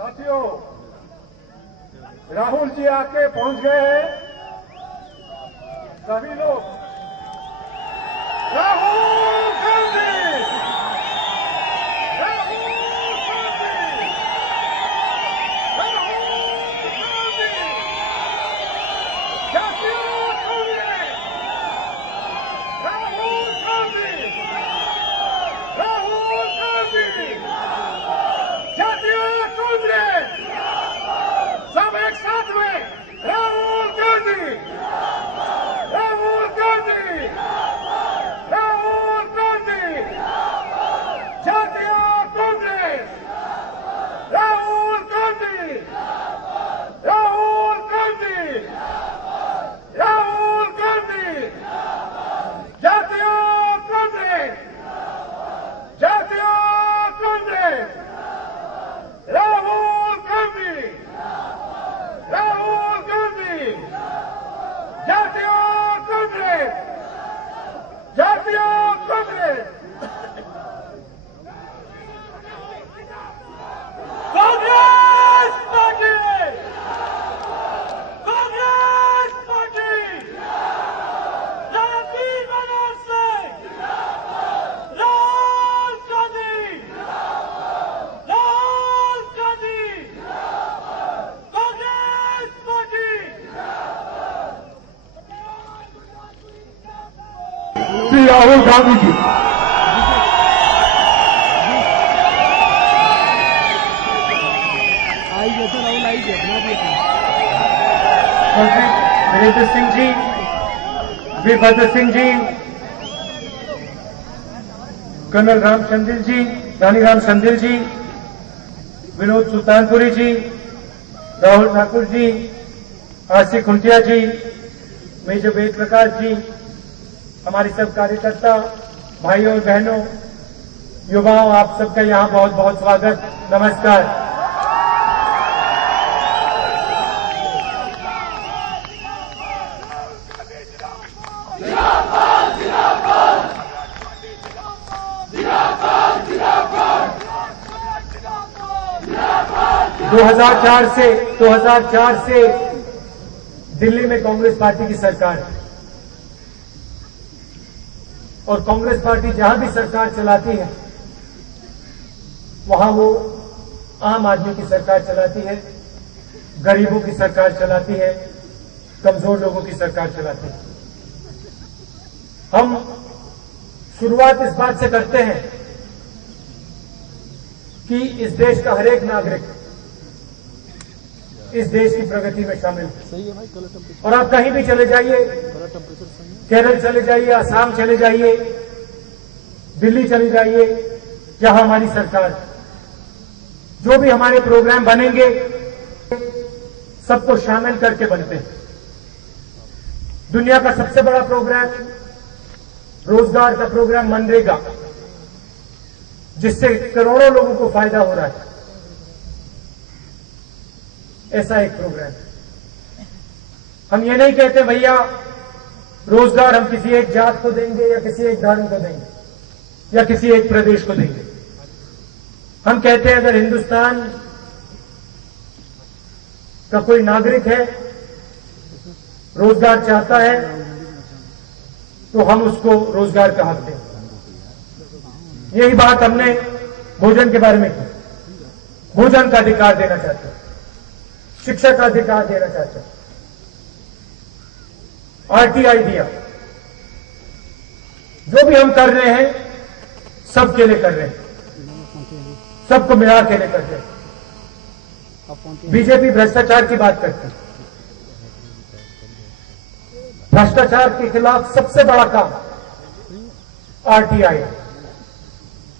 साथियों, राहुल जी आके पहुंच गए हैं। सभी लोग राहुल गांधी, राहुल गांधी, राहुल गांधी, जातीय कांग्रेस, राहुल गांधी, राहुल गांधी, जातीय कांग्रेस, सब एक साथ में राहुल गांधी, राहुल गांधी, राहुल गांधी, जातीय कांग्रेस, राहुल गांधी, राहुल गांधी, राहुल गांधी, जातीय कांग्रेस, जातीय कांग्रेस, राहुल गांधी, राहुल गांधी, जातीय कांग्रेस, जातीय कांग्रेस, कांग्रेस पार्टी, कांग्रेस पार्टी, जाति बनर से राहुल गांधी, राहुल गांधी, कांग्रेस पार्टी, श्री राहुल गांधी जी। मंत्री वीरेंद्र सिंह जी, वीरभद्र सिंह जी, कर्नल रामचंद्र जी, रानी रामचंद्र जी, विनोद सुल्तानपुरी जी, राहुल ठाकुर जी, आसिफ खुंटिया जी, मेजर वेद प्रकाश जी, हमारी सब कार्यकर्ता भाइयों और बहनों, युवाओं, आप सबका यहाँ बहुत बहुत स्वागत, नमस्कार। जिंदाबाद जिंदाबाद जिंदाबाद जिंदाबाद 2004 से दिल्ली में कांग्रेस पार्टी की सरकार है और कांग्रेस पार्टी जहां भी सरकार चलाती है वहां वो आम आदमी की सरकार चलाती है, गरीबों की सरकार चलाती है, कमजोर लोगों की सरकार चलाती है। हम शुरुआत इस बात से करते हैं कि इस देश का हर एक नागरिक इस देश की प्रगति में शामिल है। और आप कहीं भी चले जाइए, केरल चले जाइए, असम चले जाइए, दिल्ली चले जाइए, जहां हमारी सरकार, जो भी हमारे प्रोग्राम बनेंगे सबको शामिल करके बनते हैं। दुनिया का सबसे बड़ा प्रोग्राम रोजगार का प्रोग्राम मनरेगा, जिससे करोड़ों लोगों को फायदा हो रहा है, ऐसा एक प्रोग्राम। हम ये नहीं कहते भैया रोजगार हम किसी एक जात को देंगे या किसी एक धर्म को देंगे या किसी एक प्रदेश को देंगे। हम कहते हैं अगर हिंदुस्तान का कोई नागरिक है, रोजगार चाहता है, तो हम उसको रोजगार का हक दें। यही बात हमने भोजन के बारे में की। भोजन का अधिकार देना चाहते हैं, शिक्षा का अधिकार देना चाहते हैं, आरटीआई दिया। जो भी हम कर रहे हैं सबके लिए कर रहे हैं, सबको मिला के लिए कर रहे हैं। बीजेपी भ्रष्टाचार की बात करती है। भ्रष्टाचार के खिलाफ सबसे बड़ा काम आरटीआई।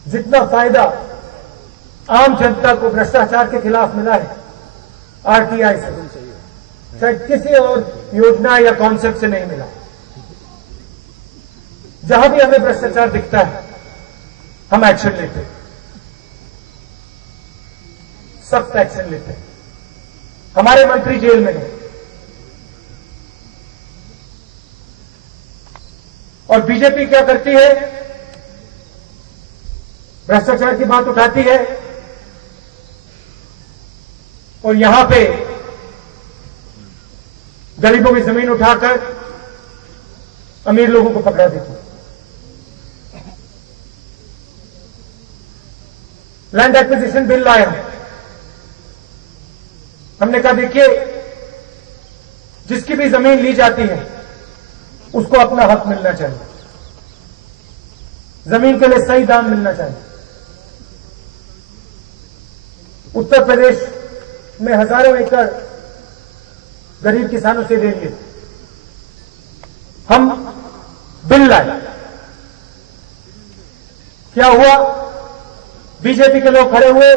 जितना फायदा आम जनता को भ्रष्टाचार के खिलाफ मिला है आरटीआई से, शायद किसी और योजना या कॉन्सेप्ट से नहीं मिला। जहां भी हमें भ्रष्टाचार दिखता है हम एक्शन लेते हैं, सख्त एक्शन लेते हैं। हमारे मंत्री जेल में गए और बीजेपी क्या करती है, भ्रष्टाचार की बात उठाती है और यहां पे गरीबों की जमीन उठाकर अमीर लोगों को पकड़ा देती। लैंड एक्विजिशन बिल लाया, हमने कहा देखिए जिसकी भी जमीन ली जाती है उसको अपना हक मिलना चाहिए, जमीन के लिए सही दाम मिलना चाहिए। उत्तर प्रदेश में हजारों एकड़ गरीब किसानों से ले लिए, हम बिल लाए। क्या हुआ? बीजेपी के लोग खड़े हुए,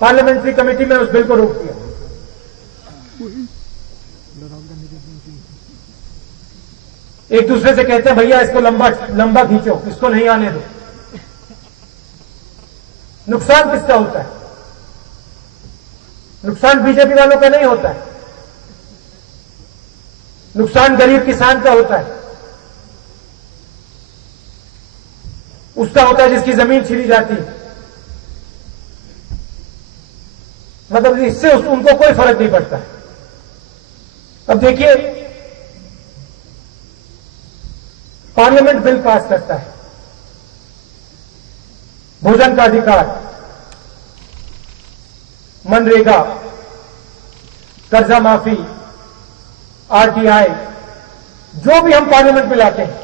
पार्लियामेंट्री कमेटी में उस बिल को रोक दिया। एक दूसरे से कहते हैं भैया इसको लंबा खींचो, इसको नहीं आने दो। नुकसान किसका होता है? नुकसान बीजेपी वालों का नहीं होता है, नुकसान गरीब किसान का होता है, उसका होता है जिसकी जमीन छीनी जाती है। मतलब इससे उनको कोई फर्क नहीं पड़ता है। अब देखिए पार्लियामेंट बिल पास करता है, भोजन का अधिकार, मनरेगा, कर्जा माफी, आरटीआई, जो भी हम पार्लियामेंट में लाते हैं,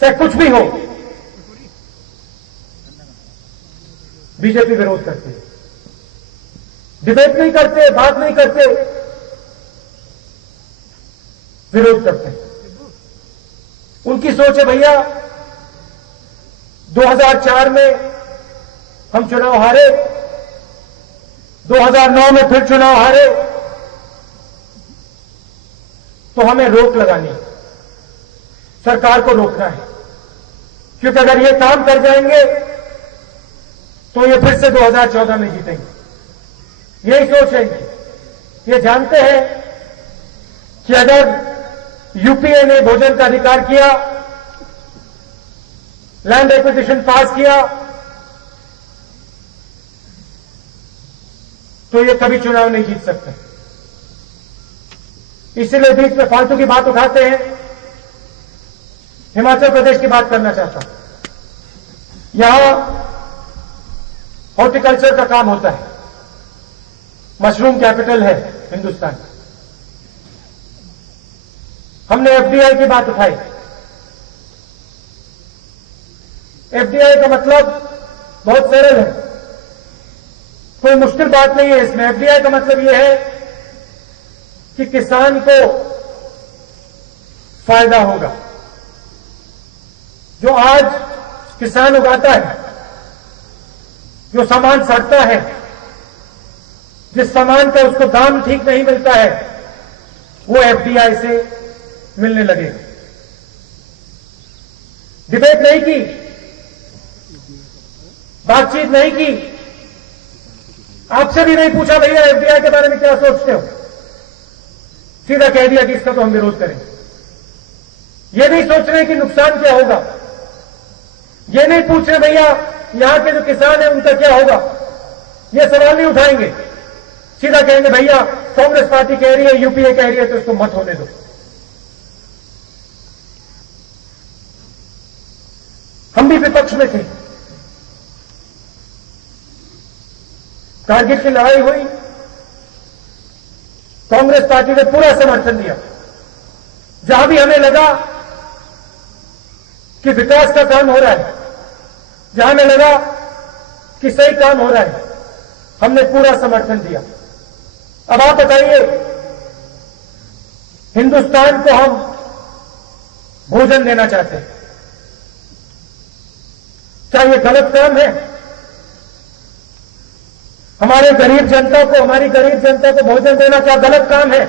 चाहे कुछ भी हो, बीजेपी विरोध करती है। डिबेट नहीं करते, बात नहीं करते, विरोध करते हैं। उनकी सोच है भैया 2004 में हम चुनाव हारे, 2009 में फिर चुनाव हारे, तो हमें रोक लगानी है, सरकार को रोकना है, क्योंकि अगर ये काम कर जाएंगे तो ये फिर से 2014 में जीतेंगे। यही सोच है। ये जानते हैं कि अगर यूपीए ने भोजन का अधिकार किया, लैंड एक्विजिशन पास किया, तो ये कभी चुनाव नहीं जीत सकते। इसलिए बीच में फालतू की बात उठाते हैं। हिमाचल प्रदेश की बात करना चाहता हूं। यहां हॉर्टिकल्चर का काम होता है, मशरूम कैपिटल है हिंदुस्तान। हमने एफडीआई की बात उठाई। एफडीआई का मतलब बहुत सरल है, कोई मुश्किल बात नहीं है इसमें। एफडीआई का मतलब यह है कि किसान को फायदा होगा। जो आज किसान उगाता है, जो सामान सड़ता है, जिस सामान का उसको दाम ठीक नहीं मिलता है, वो एफडीआई से मिलने लगेगा। डिबेट नहीं की, बातचीत नहीं की, आपसे भी नहीं पूछा भैया एफडीआई के बारे में क्या सोचते हो, सीधा कह दिया कि इसका तो हम विरोध करेंगे। ये नहीं सोच रहे कि नुकसान क्या होगा, ये नहीं पूछ रहे भैया यहां के जो किसान है उनका क्या होगा, ये सवाल नहीं उठाएंगे। सीधा कहेंगे भैया कांग्रेस पार्टी कह रही है, यूपीए कह रही है, तो इसको मत होने दो। हम भी विपक्ष में थे, कारगिल की लड़ाई हुई, कांग्रेस पार्टी ने पूरा समर्थन दिया। जहां भी हमें लगा कि विकास का काम हो रहा है, जहां हमें लगा कि सही काम हो रहा है, हमने पूरा समर्थन दिया। अब आप बताइए, हिंदुस्तान को हम भोजन देना चाहते हैं, क्या ये गलत काम है? हमारे गरीब जनता को, हमारी गरीब जनता को भोजन देना क्या गलत काम है?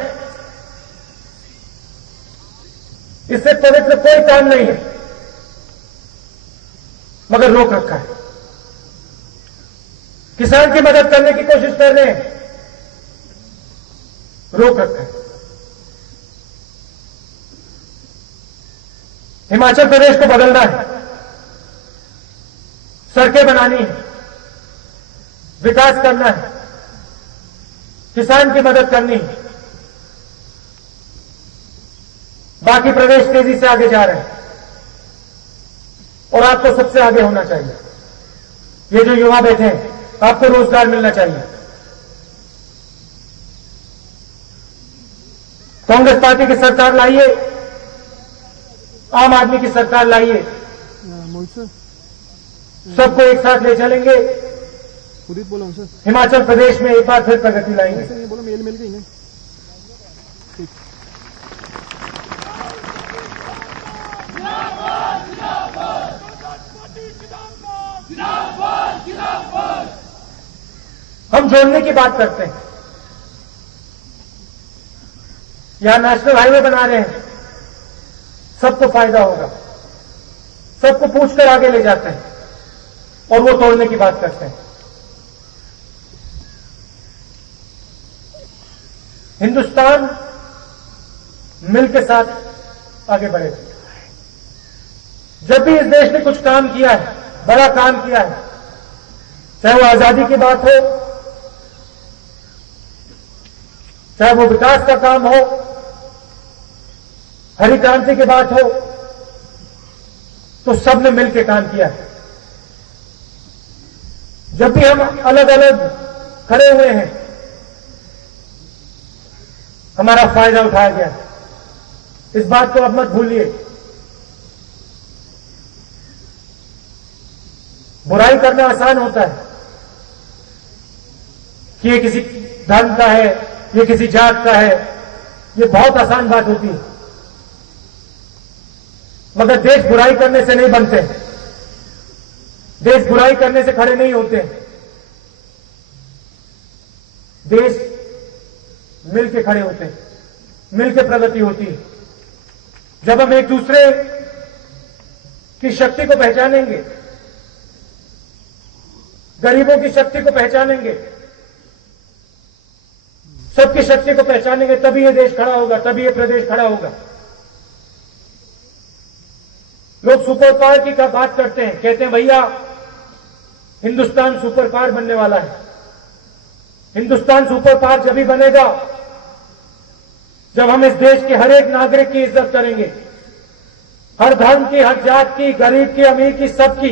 इससे पवित्र कोई काम नहीं है, मगर रोक रखा है। किसान की मदद करने की कोशिश कर रहे हैं, रोक रखा है। हिमाचल प्रदेश को बदलना है, सड़कें बनानी है, विकास करना है, किसान की मदद करनी। बाकी प्रदेश तेजी से आगे जा रहे हैं और आपको सबसे आगे होना चाहिए। ये जो युवा बैठे हैं, आपको रोजगार मिलना चाहिए। कांग्रेस पार्टी की सरकार लाइए, आम आदमी की सरकार लाइए, सबको एक साथ ले चलेंगे। बोलो सर, हिमाचल प्रदेश में एक बार फिर प्रगति लाएंगे। ये बोलो मेल मिल गई ना। हम जोड़ने की बात करते हैं। यहां नेशनल हाईवे बना रहे हैं, सबको फायदा होगा, सबको पूछकर आगे ले जाते हैं और वो तोड़ने की बात करते हैं। हिंदुस्तान मिल के साथ आगे बढ़ेगा। जब भी इस देश ने कुछ काम किया है, बड़ा काम किया है, चाहे वो आजादी की बात हो, चाहे वो विकास का काम हो, हरी क्रांति की बात हो, तो सबने मिलकर काम किया है। जब भी हम अलग अलग खड़े हुए हैं, हमारा फायदा उठाया गया है। इस बात को अब मत भूलिए। बुराई करना आसान होता है कि ये किसी धर्म का है, ये किसी जात का है, ये बहुत आसान बात होती है। मगर देश बुराई करने से नहीं बनते, देश बुराई करने से खड़े नहीं होते। देश मिलके खड़े होते हैं, मिलके प्रगति होती है। जब हम एक दूसरे की शक्ति को पहचानेंगे, गरीबों की शक्ति को पहचानेंगे, सबकी शक्ति को पहचानेंगे, तभी ये देश खड़ा होगा, तभी ये प्रदेश खड़ा होगा। लोग सुपर पावर की बात करते हैं, कहते हैं भैया हिंदुस्तान सुपर पावर बनने वाला है। हिंदुस्तान सुपर पावर जब ही बनेगा जब हम इस देश के हर एक नागरिक की इज्जत करेंगे, हर धर्म की, हर जात की, गरीब की, अमीर की, सबकी।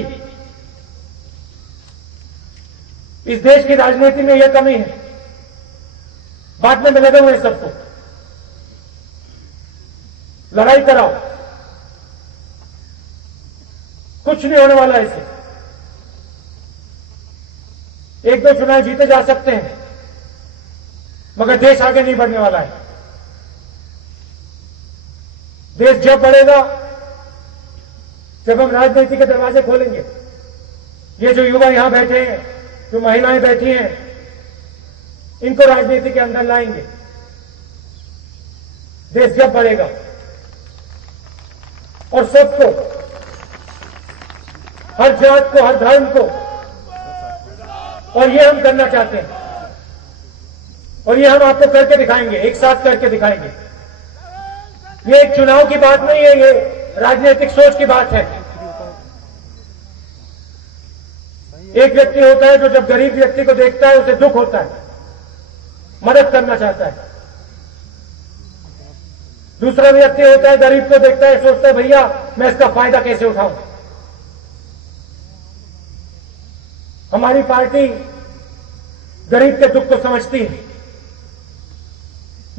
इस देश की राजनीति में यह कमी है, बांटने में लगे हुए हैं सबको। लड़ाई कराओ, कुछ नहीं होने वाला इससे। एक दो चुनाव जीते जा सकते हैं, मगर देश आगे नहीं बढ़ने वाला है। देश जब बढ़ेगा जब हम राजनीति के दरवाजे खोलेंगे। ये जो युवा यहां बैठे हैं, जो महिलाएं बैठी हैं, इनको राजनीति के अंदर लाएंगे। देश जब बढ़ेगा और सबको, हर जात को, हर धर्म को, और ये हम करना चाहते हैं और ये हम आपको करके दिखाएंगे, एक साथ करके दिखाएंगे। ये एक चुनाव की बात नहीं है, ये राजनीतिक सोच की बात है। एक व्यक्ति होता है जो जब गरीब व्यक्ति को देखता है उसे दुख होता है, मदद करना चाहता है। दूसरा व्यक्ति होता है गरीब को देखता है, सोचता है भैया मैं इसका फायदा कैसे उठाऊं। हमारी पार्टी गरीब के दुख को समझती है,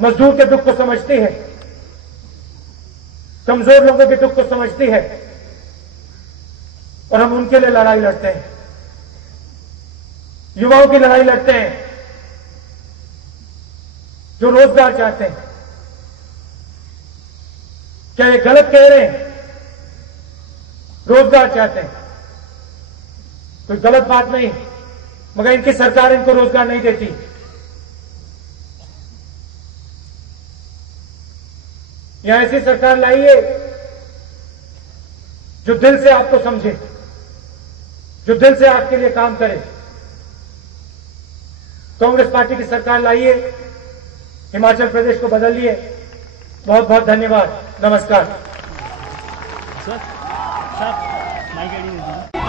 मजदूर के दुख को समझती है, कमजोर लोगों के दुख को समझती है और हम उनके लिए लड़ाई लड़ते हैं, युवाओं की लड़ाई लड़ते हैं जो रोजगार चाहते हैं। क्या ये गलत कह रहे हैं? रोजगार चाहते हैं, कोई गलत बात नहीं, मगर इनकी सरकार इनको रोजगार नहीं देती। यहां ऐसी सरकार लाइए जो दिल से आपको समझे, जो दिल से आपके लिए काम करे। कांग्रेस पार्टी की सरकार लाइए, हिमाचल प्रदेश को बदलिए। बहुत बहुत धन्यवाद, नमस्कार। सर, माइक आईडी दे दीजिए।